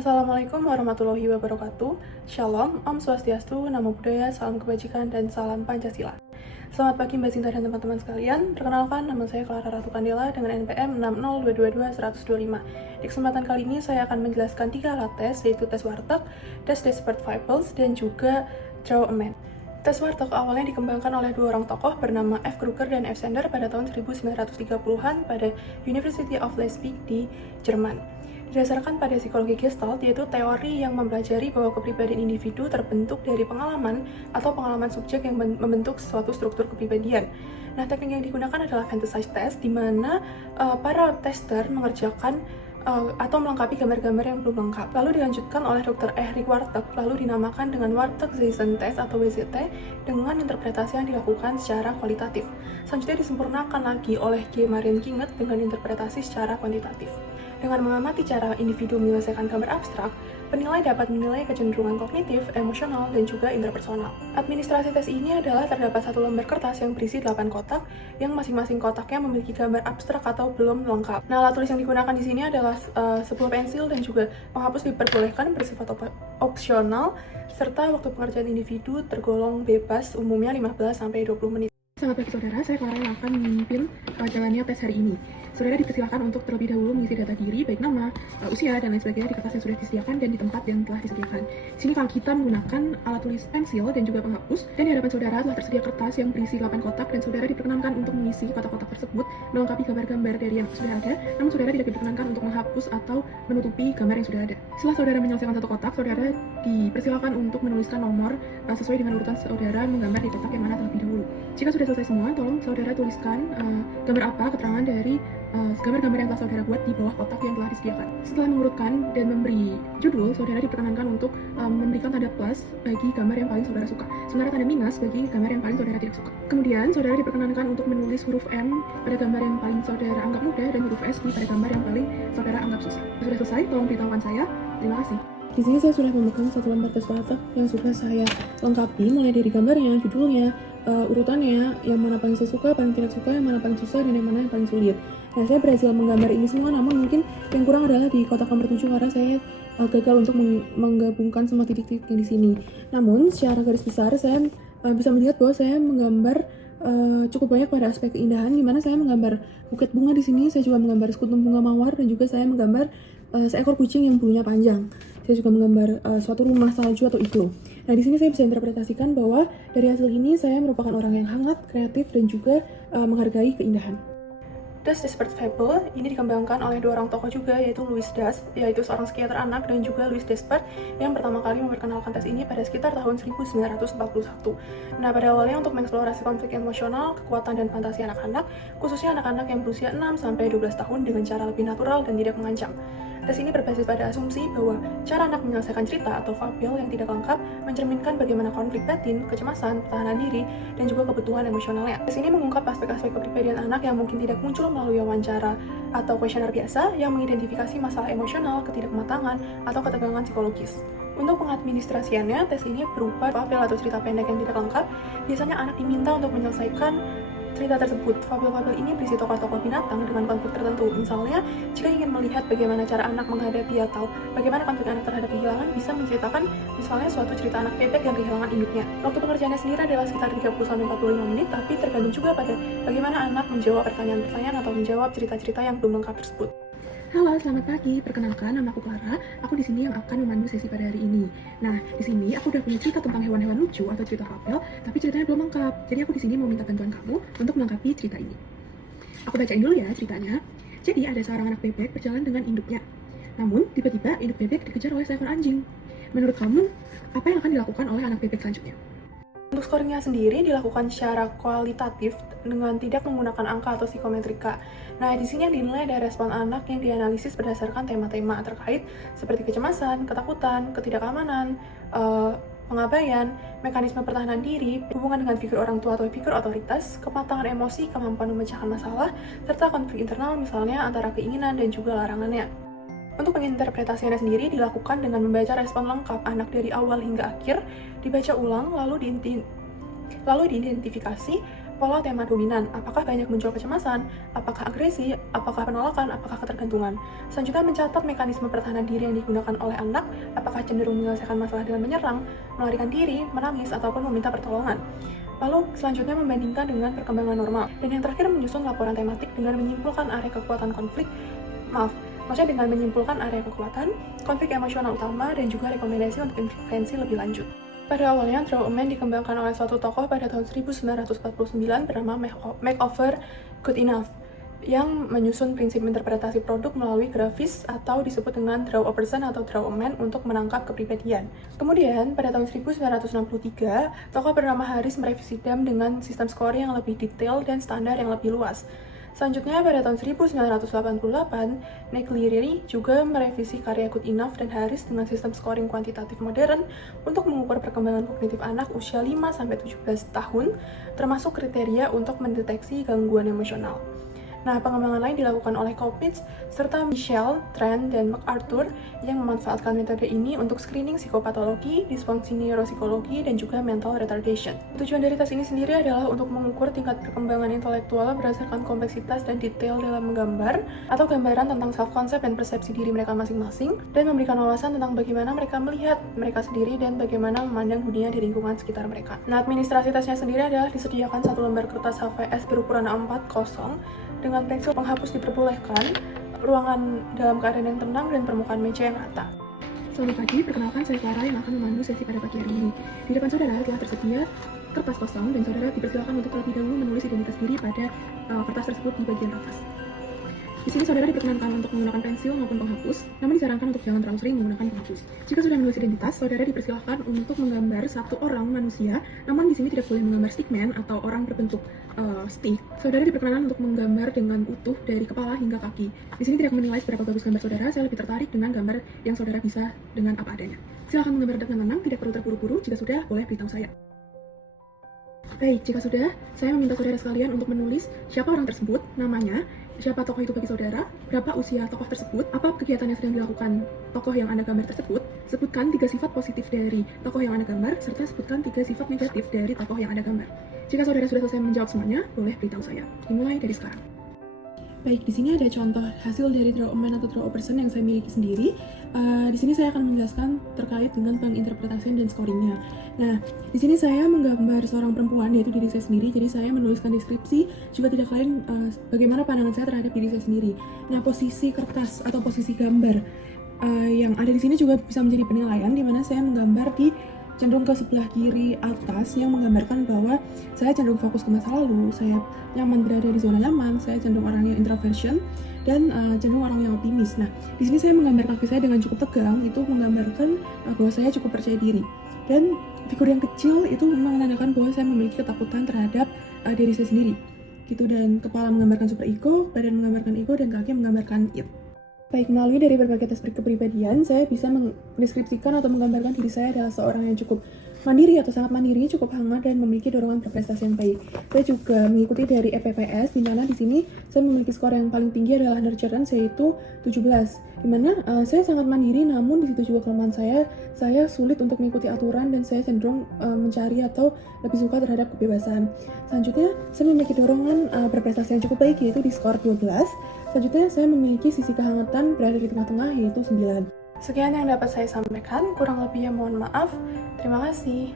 Assalamualaikum warahmatullahi wabarakatuh. Shalom, Om Swastiastu, Namo Buddhaya, salam kebajikan, dan salam Pancasila. Selamat pagi Mbak Sinta dan teman-teman sekalian. Perkenalkan, nama saya Clara Ratu Kandela dengan NPM 60222-125. Di kesempatan kali ini saya akan menjelaskan 3 alat tes, yaitu tes Warteg, tes Desperate Fables, dan juga Draw a Man. Tes Warteg awalnya dikembangkan oleh 2 orang tokoh bernama F. Kruger dan F. Sander pada tahun 1930-an pada University of Leipzig di Jerman. Didasarkan pada psikologi Gestalt, yaitu teori yang mempelajari bahwa kepribadian individu terbentuk dari pengalaman atau pengalaman subjek yang membentuk suatu struktur kepribadian. Nah, teknik yang digunakan adalah fantasize test, di mana para tester mengerjakan atau melengkapi gambar-gambar yang belum lengkap. Lalu dilanjutkan oleh Dr. Erik Warteg, lalu dinamakan dengan Warteg-Zeissen Test atau WZT dengan interpretasi yang dilakukan secara kualitatif. Selanjutnya disempurnakan lagi oleh G. Marian Kinget dengan interpretasi secara kuantitatif. Dengan mengamati cara individu menyelesaikan gambar abstrak, penilai dapat menilai kecenderungan kognitif, emosional, dan juga interpersonal. Administrasi tes ini adalah terdapat 1 lembar kertas yang berisi 8 kotak, yang masing-masing kotaknya memiliki gambar abstrak atau belum lengkap. Nah, alat tulis yang digunakan di sini adalah sebuah pensil dan juga penghapus diperbolehkan bersifat opsional, serta waktu pengerjaan individu tergolong bebas, umumnya 15-20 menit. Selamat pagi saudara, saya Clara yang akan memimpin jalannya tes hari ini. Saudara dipersilakan untuk terlebih dahulu mengisi data diri, baik nama, usia, dan lain sebagainya di kertas yang sudah disediakan dan di tempat yang telah disediakan. Di sini kalau kita menggunakan alat tulis pensil dan juga penghapus, dan di hadapan saudara telah tersedia kertas yang berisi 8 kotak, dan saudara diperkenankan untuk mengisi kotak-kotak tersebut, melengkapi gambar-gambar dari yang sudah ada, namun saudara tidak diperkenankan untuk menghapus atau menutupi gambar yang sudah ada. Setelah saudara menyelesaikan 1 kotak, saudara dipersilakan untuk menuliskan nomor sesuai dengan urutan saudara menggambar di kotak yang mana terlebih dahulu. Jika sudah selesai semua, tolong saudara tuliskan gambar apa, keterangan dari gambar-gambar yang telah saudara buat di bawah kotak yang telah disediakan. Setelah mengurutkan dan memberi judul, saudara diperkenankan untuk memberikan tanda plus bagi gambar yang paling saudara suka, sementara tanda minus bagi gambar yang paling saudara tidak suka. Kemudian, saudara diperkenankan untuk menulis huruf M pada gambar yang paling saudara anggap mudah dan huruf S pada gambar yang paling saudara anggap susah. Sudah selesai, tolong beritahukan saya. Terima kasih. Di sini saya sudah memegang 1 lembar tes Warteg yang sudah saya lengkapi, mulai dari gambarnya, judulnya, urutannya, yang mana paling saya suka, paling tidak suka, yang mana paling susah, dan yang mana yang paling sulit. Nah, saya berhasil menggambar ini semua, namun mungkin yang kurang adalah di kotak nomor 7 karena saya gagal untuk menggabungkan semua titik-titik yang di sini. Namun, secara garis besar saya bisa melihat bahwa saya menggambar cukup banyak pada aspek keindahan, di mana saya menggambar buket bunga di sini, saya juga menggambar sekutum bunga mawar, dan juga saya menggambar seekor kucing yang bulunya panjang. Saya juga menggambar suatu rumah salju atau iglo. Nah, di sini saya bisa interpretasikan bahwa dari hasil ini saya merupakan orang yang hangat, kreatif, dan juga menghargai keindahan. Tes Desperate Fable ini dikembangkan oleh 2 orang tokoh juga, yaitu Louis Das, yaitu seorang psikiater anak, dan juga Louis Desperate yang pertama kali memperkenalkan tes ini pada sekitar tahun 1941. Nah, pada awalnya untuk mengeksplorasi konflik emosional, kekuatan, dan fantasi anak-anak, khususnya anak-anak yang berusia 6-12 tahun dengan cara lebih natural dan tidak mengancam. Tes ini berbasis pada asumsi bahwa cara anak menyelesaikan cerita atau fabel yang tidak lengkap mencerminkan bagaimana konflik batin, kecemasan, pertahanan diri, dan juga kebutuhan emosionalnya. Tes ini mengungkap aspek-aspek kepribadian anak yang mungkin tidak muncul melalui wawancara atau kuesioner biasa yang mengidentifikasi masalah emosional, ketidakmatangan, atau ketegangan psikologis. Untuk pengadministrasiannya, tes ini berupa fabel atau cerita pendek yang tidak lengkap. Biasanya anak diminta untuk menyelesaikan cerita tersebut. Fabel-fabel ini berisi tokoh-tokoh binatang dengan konflik tertentu. Misalnya, jika ingin melihat bagaimana cara anak menghadapi atau bagaimana konflik anak terhadap kehilangan, bisa menceritakan misalnya suatu cerita anak bebek yang kehilangan induknya. Waktu pengerjaannya sendiri adalah sekitar 30-45 menit, tapi tergantung juga pada bagaimana anak menjawab pertanyaan-pertanyaan atau menjawab cerita-cerita yang belum lengkap tersebut. Halo, selamat pagi. Perkenalkan, nama aku Clara. Aku di sini yang akan memandu sesi pada hari ini. Nah, di sini aku udah punya cerita tentang hewan-hewan lucu atau cerita fabel, tapi ceritanya belum lengkap. Jadi aku di sini mau minta bantuan kamu untuk melengkapi cerita ini. Aku bacain dulu ya ceritanya. Jadi ada seorang anak bebek berjalan dengan induknya. Namun, tiba-tiba induk bebek dikejar oleh seekor anjing. Menurut kamu, apa yang akan dilakukan oleh anak bebek selanjutnya? Untuk scoringnya sendiri dilakukan secara kualitatif dengan tidak menggunakan angka atau psikometrika. Nah, di sini yang dinilai ada respon anak yang dianalisis berdasarkan tema-tema terkait seperti kecemasan, ketakutan, ketidakamanan, pengabaian, mekanisme pertahanan diri, hubungan dengan figur orang tua atau figur otoritas, kematangan emosi, kemampuan memecahkan masalah, serta konflik internal misalnya antara keinginan dan juga larangannya. Untuk penginterpretasiannya sendiri dilakukan dengan membaca respon lengkap anak dari awal hingga akhir, dibaca ulang, lalu diidentifikasi pola tema dominan, apakah banyak muncul kecemasan, apakah agresi, apakah penolakan, apakah ketergantungan. Selanjutnya mencatat mekanisme pertahanan diri yang digunakan oleh anak, apakah cenderung menyelesaikan masalah dengan menyerang, melarikan diri, menangis, ataupun meminta pertolongan. Lalu selanjutnya membandingkan dengan perkembangan normal. Dan yang terakhir menyusun laporan tematik dengan menyimpulkan area kekuatan maksudnya dengan menyimpulkan area kekuatan, konflik emosional utama, dan juga rekomendasi untuk intervensi lebih lanjut. Pada awalnya, Draw a Man dikembangkan oleh suatu tokoh pada tahun 1949 bernama Makeover Good Enough, yang menyusun prinsip interpretasi produk melalui grafis atau disebut dengan Draw a Person atau Draw a Man untuk menangkap kepribadian. Kemudian, pada tahun 1963, tokoh bernama Harris merevisi DAM dengan sistem scoring yang lebih detail dan standar yang lebih luas. Selanjutnya, pada tahun 1988, Nick Leary juga merevisi karya Good Enough dan Harris dengan sistem scoring kuantitatif modern untuk mengukur perkembangan kognitif anak usia 5-17 tahun, termasuk kriteria untuk mendeteksi gangguan emosional. Nah, pengembangan lain dilakukan oleh Kopitz, serta Michelle, Trent, dan MacArthur yang memanfaatkan metode ini untuk screening psikopatologi, disfungsi neuropsikologi, dan juga mental retardation. Tujuan dari tes ini sendiri adalah untuk mengukur tingkat perkembangan intelektual berdasarkan kompleksitas dan detail dalam menggambar, atau gambaran tentang self-concept dan persepsi diri mereka masing-masing, dan memberikan wawasan tentang bagaimana mereka melihat mereka sendiri dan bagaimana memandang dunia di lingkungan sekitar mereka. Nah, administrasi tesnya sendiri adalah disediakan satu lembar kertas HVS berukuran A4 kosong, dengan pensil penghapus diperbolehkan, ruangan dalam keadaan yang tenang, dan permukaan meja yang rata. Selamat pagi, perkenalkan saya Clara yang akan memandu sesi pada pagi hari ini. Di depan saudara telah tersedia kertas kosong dan saudara dipersilakan untuk terlebih dahulu menulis identitas diri pada kertas tersebut di bagian atas. Di sini saudara diperkenankan untuk menggunakan pensil maupun penghapus, namun disarankan untuk jangan terlalu sering menggunakan penghapus. Jika sudah menulis identitas, saudara dipersilakan untuk menggambar satu orang manusia, namun di sini tidak boleh menggambar stickman atau orang berbentuk stick. Saudara diperkenankan untuk menggambar dengan utuh dari kepala hingga kaki. Di sini tidak menilai seberapa bagus gambar saudara, saya lebih tertarik dengan gambar yang saudara bisa dengan apa adanya. Silakan menggambar dengan tenang, tidak perlu terburu-buru. Jika sudah, boleh beritahu saya. Baik, jika sudah, saya meminta saudara sekalian untuk menulis siapa orang tersebut, namanya, siapa tokoh itu bagi saudara, berapa usia tokoh tersebut, apa kegiatan yang sedang dilakukan tokoh yang Anda gambar tersebut, sebutkan 3 sifat positif dari tokoh yang Anda gambar, serta sebutkan 3 sifat negatif dari tokoh yang Anda gambar. Jika saudara sudah selesai menjawab semuanya, boleh beritahu saya. Dimulai dari sekarang. Baik, di sini ada contoh hasil dari Draw a Man atau Draw a Person yang saya miliki sendiri. Di sini saya akan menjelaskan terkait dengan penginterpretasian dan scoringnya. Nah, di sini saya menggambar seorang perempuan, yaitu diri saya sendiri. Jadi saya menuliskan deskripsi, juga tidak lain bagaimana pandangan saya terhadap diri saya sendiri. Nah, posisi kertas atau posisi gambar yang ada di sini juga bisa menjadi penilaian, di mana saya menggambar di cenderung ke sebelah kiri atas yang menggambarkan bahwa saya cenderung fokus ke masa lalu, saya nyaman berada di zona nyaman, saya cenderung orang yang introversion dan cenderung orang yang optimis. Nah, di sini saya menggambar kaki saya dengan cukup tegang, itu menggambarkan bahwa saya cukup percaya diri. Dan figur yang kecil itu memang menandakan bahwa saya memiliki ketakutan terhadap diri saya sendiri. Gitu, dan kepala menggambarkan super ego, badan menggambarkan ego, dan kaki menggambarkan it. Baik, melalui dari berbagai tes kepribadian, saya bisa mendeskripsikan atau menggambarkan diri saya adalah seorang yang cukup mandiri atau sangat mandiri, cukup hangat, dan memiliki dorongan berprestasi yang baik. Saya juga mengikuti dari EPPS, di mana di sini saya memiliki skor yang paling tinggi adalah nurturance, yaitu 17. Di mana saya sangat mandiri, namun di situ juga kelemahan saya sulit untuk mengikuti aturan, dan saya cenderung mencari atau lebih suka terhadap kebebasan. Selanjutnya, saya memiliki dorongan berprestasi yang cukup baik, yaitu di skor 12. Selanjutnya, saya memiliki sisi kehangatan berada di tengah-tengah, yaitu 9. Sekian yang dapat saya sampaikan, kurang lebihnya mohon maaf. Terima kasih.